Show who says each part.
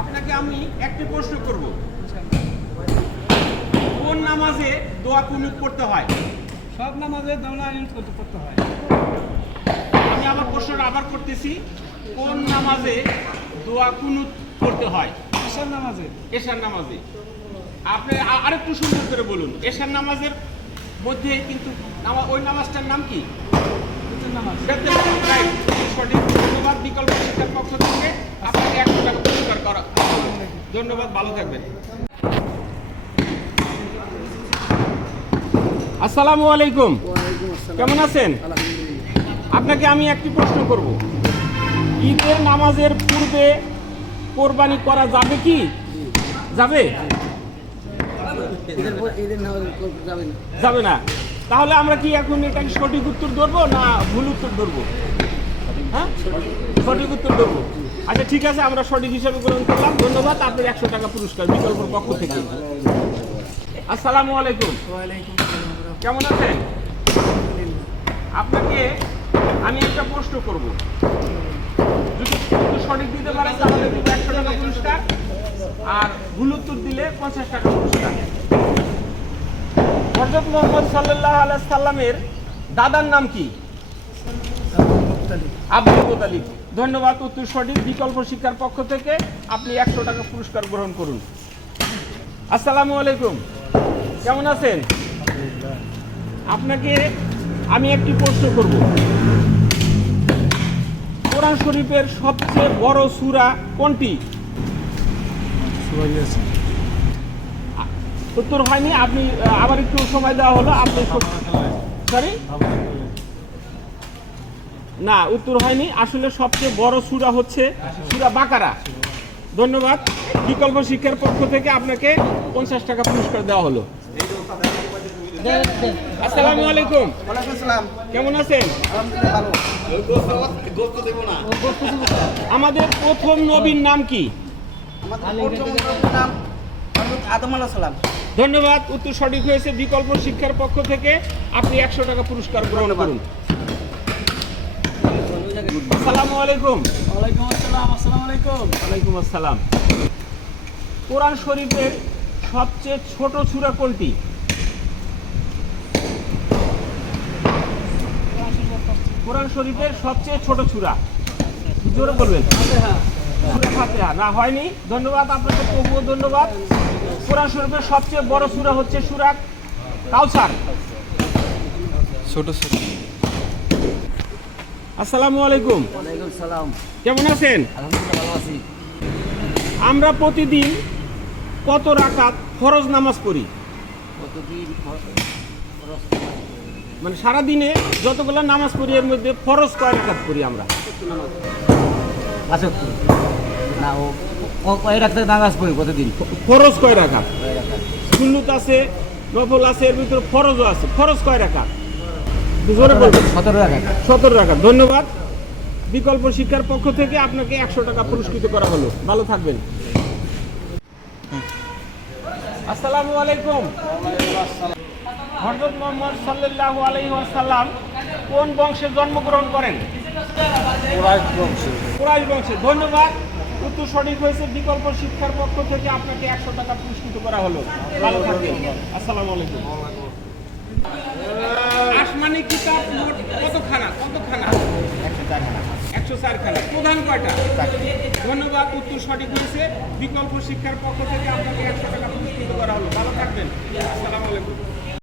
Speaker 1: আপনাকে আমি একটি প্রশ্ন করব। কোন নামাজে দোয়া কুনুত করতে হয়?
Speaker 2: সব নামাজে দোলা ইউজ করতে হয়।
Speaker 1: আমি আমার প্রশ্নটা আবার করতেছি কোন নামাজে দোয়া কুনুত করতে হয়?
Speaker 2: আসার নামাজে।
Speaker 1: এশার নামাজে। আপনি আরেকটু সুন্দর করে বলুন এশার নামাজের মধ্যে কিন্তু ওই নামাজটার নাম কি?
Speaker 2: নামাজ।
Speaker 1: সঠিক ধন্যবাদ বিকল্প শিক্ষার পক্ষ থেকে আপনাকে একশো টাকা পুরস্কার করা ধন্যবাদ ভালো থাকবেন। আসসালামু আলাইকুম। কেমন আছেন? আপনাকে আমি একটি প্রশ্ন করব। ঈদের নামাজের পূর্বে কোরবানি করা যাবে কি? যাবে?
Speaker 3: যাবে না।
Speaker 1: তাহলে আমরা কি এখন এটা সঠিক উত্তর ধরবো না ভুল উত্তর ধরবো? হ্যাঁ? সঠিক। উত্তর ধরবো। আচ্ছা ঠিক আছে আমরা সঠিক হিসাবে গ্রহণ করলাম। ধন্যবাদ আপনার একশো টাকা পুরস্কার বিকল্পর পক্ষ থেকে। আসসালামু আলাইকুম। কেমন আছেন? আপনাকে আমি একটা প্রশ্ন করব। যদি সঠিক দিতে পারেন তাহলে একশো টাকা পুরস্কার। আর ভুল উত্তর দিলে পঞ্চাশ টাকা পুরস্কার। হজরত মোহাম্মদ সাল্লাহ আলাইহি সাল্লামের দাদার নাম কি? আব্দুল মোতালিব ধন্যবাদ উত্তর সঠিক বিকল্প শিক্ষার পক্ষ থেকে। আপনি একশো টাকা পুরস্কার গ্রহণ করুন। আসসালামু আলাইকুম। কেমন আছেন? আপনাকে আমি একটি প্রশ্ন করব। কোরআন শরীফের সবচেয়ে বড় সূরা কোনটি? উত্তর হয়নি আপনি আবার একটু সময় দেওয়া হলো আপনি সরি না উত্তর হয়নি। আসলে সবচেয়ে বড় সূরা হচ্ছে সূরা বাকারা। ধন্যবাদ। বিকল্প শিক্ষার পক্ষ থেকে আপনাকে পঞ্চাশ টাকা পুরস্কার দেওয়া হলো। আসসালামু আলাইকুম।
Speaker 3: আসসালাম।
Speaker 1: কেমন আছেন? আমাদের প্রথম নবীর নাম কি? ধন্যবাদ। উত্তর সঠিক হয়েছে। বিকল্প শিক্ষার পক্ষ থেকে আপনি একশো টাকা পুরস্কার গ্রহণ করুন। আসসালামু আলাইকুম।
Speaker 2: ওয়ালাইকুম আসসালাম আসসালামু আলাইকুম।
Speaker 1: ওয়ালাইকুম আসসালাম। কোরআন শরীফের সবচেয়ে ছোট সূরা কোনটি? কোরআন শরীফের সবচেয়ে ছোট সূরা। জোরে বলবেন। সূরা ফাতিহা। না হয়নি। ধন্যবাদ আপনাকে তবুও ধন্যবাদ। কোরআন শরীফের সবচেয়ে বড় সূরা হচ্ছে সূরা কাউসার।
Speaker 4: ছোট ছোট
Speaker 1: আসসালামু আলাইকুম।
Speaker 3: ওয়ালাইকুম সালাম।
Speaker 1: কেমন আছেন?
Speaker 3: আলহামদুলিল্লাহ আছি।
Speaker 1: আমরা প্রতিদিন কত রাকাত ফরজ নামাজ পড়ি? মানে সারা দিনে যতগুলো নামাজ পড়ি এর মধ্যে ফরজ কয় রাকাত পড়ি আমরা?
Speaker 3: না ও কয় নামাজ পড়ি প্রতিদিন?
Speaker 1: ফরজ কয় রাকাত? সুন্নত আছে নফল আছে এর ভিতরে ফরজও আছে। ফরজ কয় রাকাত? জোরে বলবেন।
Speaker 3: সতেরো রাখা
Speaker 1: সতেরো রাকাত ধন্যবাদ। বিকল্প শিক্ষার পক্ষ থেকে আপনাকে একশো টাকা পুরস্কৃত করা হলো। ভালো থাকবেন। আসসালামু আলাইকুম। হজরত মোহাম্মদ সাল্লাল্লাহু আলাইহি ওয়াসাল্লাম কোন বংশে জন্মগ্রহণ করেন? কুরাইশ বংশে। ধন্যবাদ। উত্তর সঠিক হয়েছে। বিকল্প শিক্ষার পক্ষ থেকে আপনাকে একশো টাকা পুরস্কৃত করা হলো। ভালো থাকবেন। আসসালামু আলাইকুম। একশো চারখানা প্রধান কয়টা? ধন্যবাদ, উত্তর সঠিক হয়েছে বিকল্প শিক্ষার পক্ষ থেকে আপনাকে একশো টাকা পুরস্কৃত করা হলো। ভালো থাকবেন। আসসালামু আলাইকুম।